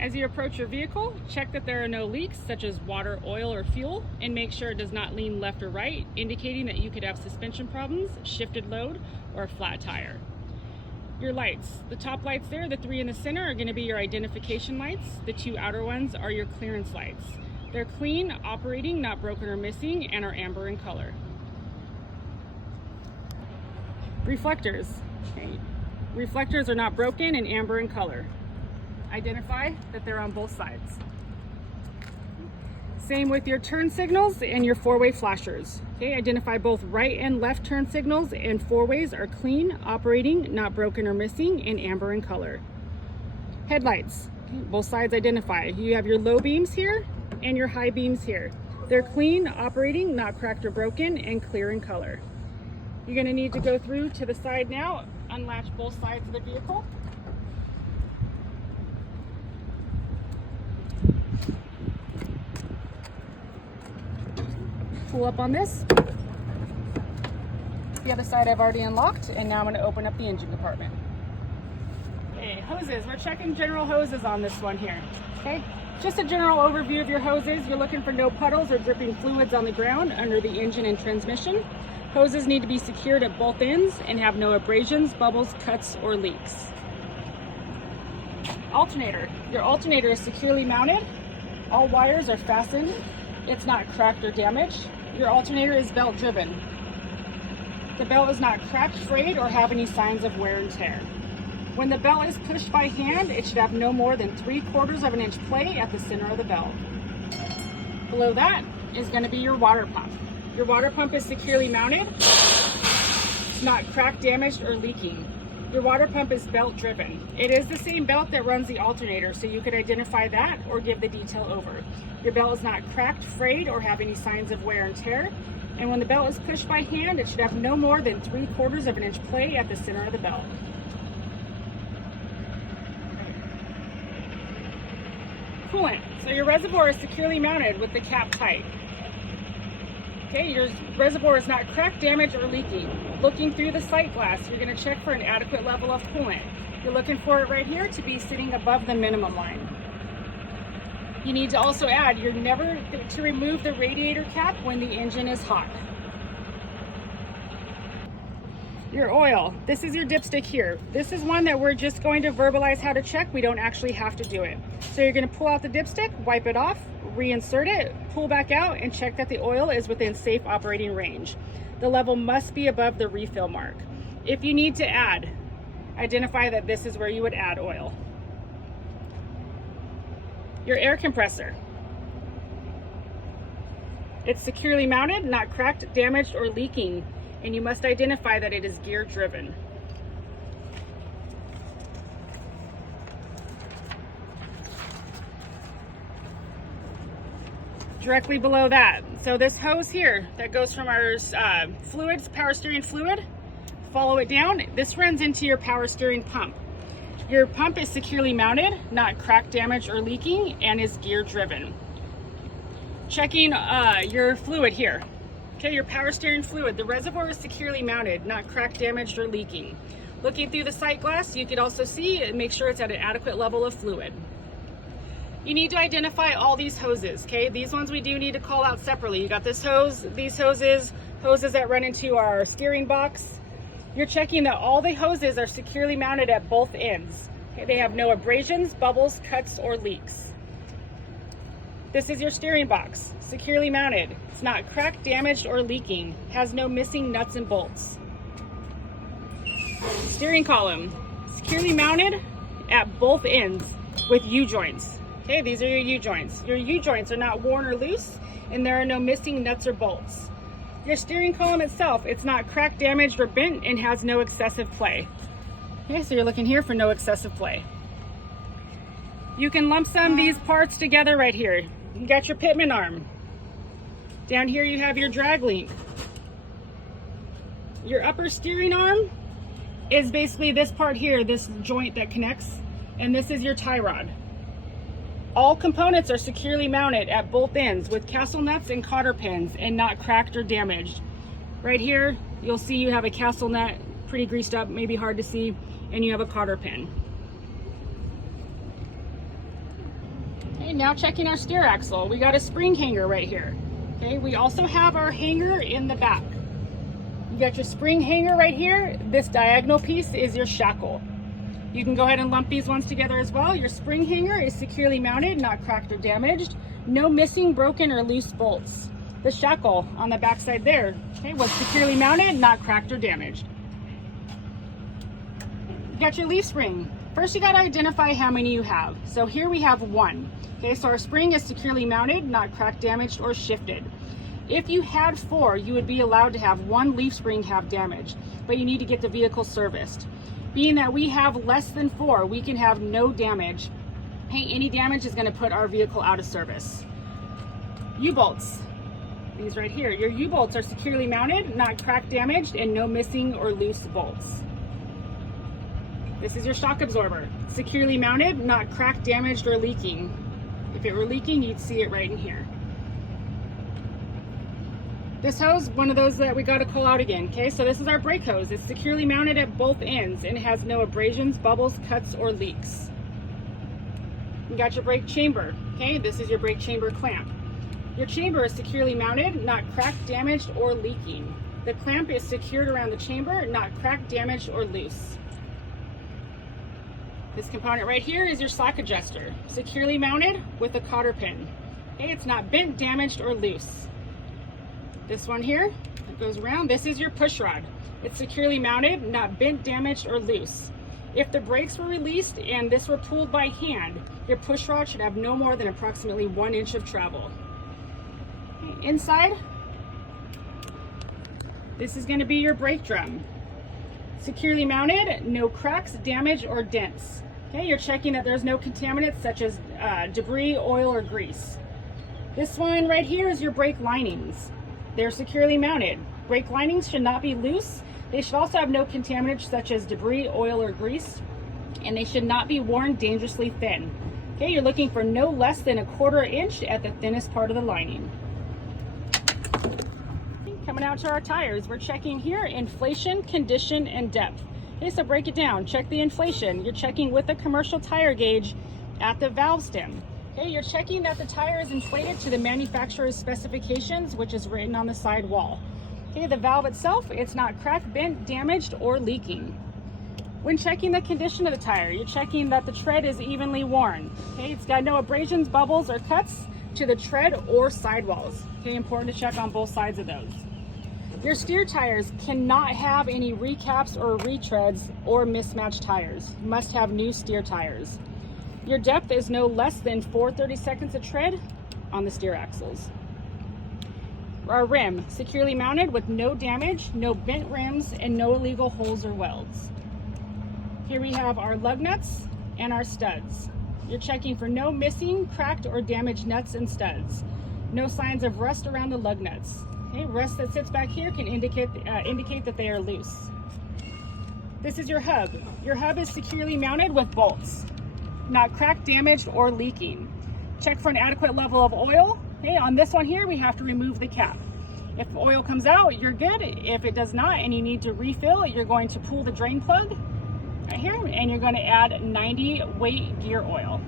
As you approach your vehicle, check that there are no leaks such as water, oil, or fuel, and make sure it does not lean left or right, indicating that you could have suspension problems, shifted load, or a flat tire. Your lights. The top lights there, the three in the center, are going to be your identification lights. The two outer ones are your clearance lights. They're clean, operating, not broken or missing, and are amber in color. Reflectors. Okay. Reflectors are not broken and amber in color. Identify that they're on both sides. Same with your turn signals and your four-way flashers. Okay, identify both right and left turn signals and four-ways are clean, operating, not broken or missing, and amber in color. Headlights. Okay, both sides identify. You have your low beams here and your high beams here. They're clean, operating, not cracked or broken, and clear in color. You're going to need to go through to the side now, unlatch both sides of the vehicle. Pull up on this. The other side I've already unlocked, and now I'm going to open up the engine compartment. Okay, hoses. We're checking general hoses on this one here. Okay, just a general overview of your hoses. You're looking for no puddles or dripping fluids on the ground under the engine and transmission. Hoses need to be secured at both ends and have no abrasions, bubbles, cuts, or leaks. Alternator. Your alternator is securely mounted. All wires are fastened. It's not cracked or damaged. Your alternator is belt driven. The belt is not cracked, frayed, or have any signs of wear and tear. When the belt is pushed by hand, it should have no more than 3/4 of an inch play at the center of the belt. Below that is going to be your water pump. Your water pump is securely mounted. It's not cracked, damaged, or leaking. Your water pump is belt driven. It is the same belt that runs the alternator, so you could identify that or give the detail over. Your belt is not cracked, frayed, or have any signs of wear and tear. And when the belt is pushed by hand, it should have no more than 3/4 of an inch play at the center of the belt. Coolant. So your reservoir is securely mounted with the cap tight. Okay, your reservoir is not cracked, damaged, or leaking. Looking through the sight glass, you're going to check for an adequate level of coolant. You're looking for it right here to be sitting above the minimum line. You need to also add, you're never to remove the radiator cap when the engine is hot. Your oil. This is your dipstick here. This is one that we're just going to verbalize how to check. We don't actually have to do it. So you're going to pull out the dipstick, wipe it off, reinsert it, pull back out, and check that the oil is within safe operating range. The level must be above the refill mark. If you need to add, identify that this is where you would add oil. Your air compressor. It's securely mounted, not cracked, damaged, or leaking, and you must identify that it is gear driven. Directly below that, so this hose here that goes from our fluids, power steering fluid, follow it down. This runs into your power steering pump. Your pump is securely mounted, not cracked, damaged, or leaking, and is gear driven. Checking your fluid here. Okay, your power steering fluid. The reservoir is securely mounted, not cracked, damaged, or leaking. Looking through the sight glass, you could also see and make sure it's at an adequate level of fluid. You need to identify all these hoses, okay? These ones we do need to call out separately. You got this hose, these hoses that run into our steering box. You're checking that all the hoses are securely mounted at both ends. Okay, they have no abrasions, bubbles, cuts, or leaks. This is your steering box, securely mounted. It's not cracked, damaged, or leaking. Has no missing nuts and bolts. Steering column, securely mounted at both ends with U-joints. Okay, these are your U-joints. Your U-joints are not worn or loose, and there are no missing nuts or bolts. Your steering column itself, it's not cracked, damaged, or bent, and has no excessive play. Okay, so you're looking here for no excessive play. You can lump sum these parts together right here. You got your pitman arm. Down here you have your drag link. Your upper steering arm is basically this part here, this joint that connects, and this is your tie rod. All components are securely mounted at both ends with castle nuts and cotter pins and not cracked or damaged. Right here, you'll see you have a castle nut, pretty greased up, maybe hard to see, and you have a cotter pin. Okay, now checking our steer axle. We got a spring hanger right here. Okay, we also have our hanger in the back. You got your spring hanger right here. This diagonal piece is your shackle. You can go ahead and lump these ones together as well. Your spring hanger is securely mounted, not cracked or damaged. No missing, broken, or loose bolts. The shackle on the back side there, okay, was securely mounted, not cracked or damaged. You got your leaf spring. First, you got to identify how many you have. So here we have one. Okay, so our spring is securely mounted, not cracked, damaged, or shifted. If you had 4, you would be allowed to have 1 leaf spring have damaged, but you need to get the vehicle serviced. Being that we have less than 4, we can have no damage. Hey, any damage is going to put our vehicle out of service. U-bolts, these right here. Your U-bolts are securely mounted, not cracked, damaged, and no missing or loose bolts. This is your shock absorber, securely mounted, not cracked, damaged, or leaking. If it were leaking, you'd see it right in here. This hose, one of those that we got to call out again, okay? So this is our brake hose. It's securely mounted at both ends and it has no abrasions, bubbles, cuts, or leaks. You got your brake chamber, okay? This is your brake chamber clamp. Your chamber is securely mounted, not cracked, damaged, or leaking. The clamp is secured around the chamber, not cracked, damaged, or loose. This component right here is your slack adjuster, securely mounted with a cotter pin. Okay, it's not bent, damaged, or loose. This one here, it goes around. This is your push rod. It's securely mounted, not bent, damaged, or loose. If the brakes were released and this were pulled by hand, your push rod should have no more than approximately 1 inch of travel. Okay, inside, this is going to be your brake drum. Securely mounted, no cracks, damage, or dents. Okay, you're checking that there's no contaminants such as debris, oil, or grease. This one right here is your brake linings. They're securely mounted. Brake linings should not be loose. They should also have no contaminants such as debris, oil, or grease, and they should not be worn dangerously thin. Okay, you're looking for no less than 1/4 inch at the thinnest part of the lining. Coming out to our tires, we're checking here inflation, condition, and depth. Okay, so break it down. Check the inflation. You're checking with a commercial tire gauge at the valve stem. Okay, you're checking that the tire is inflated to the manufacturer's specifications, which is written on the side wall. Okay, the valve itself, it's not cracked, bent, damaged, or leaking. When checking the condition of the tire, you're checking that the tread is evenly worn. Okay, it's got no abrasions, bubbles, or cuts to the tread or sidewalls. Okay, important to check on both sides of those. Your steer tires cannot have any recaps or retreads or mismatched tires. You must have new steer tires. Your depth is no less than 4/32 of tread on the steer axles. Our rim, securely mounted with no damage, no bent rims, and no illegal holes or welds. Here we have our lug nuts and our studs. You're checking for no missing, cracked, or damaged nuts and studs. No signs of rust around the lug nuts. Okay, rust that sits back here can indicate that they are loose. This is your hub. Your hub is securely mounted with bolts, not cracked, damaged, or leaking. Check for an adequate level of oil. Okay, on this one here, we have to remove the cap. If oil comes out, you're good. If it does not and you need to refill, you're going to pull the drain plug right here and you're going to add 90 weight gear oil.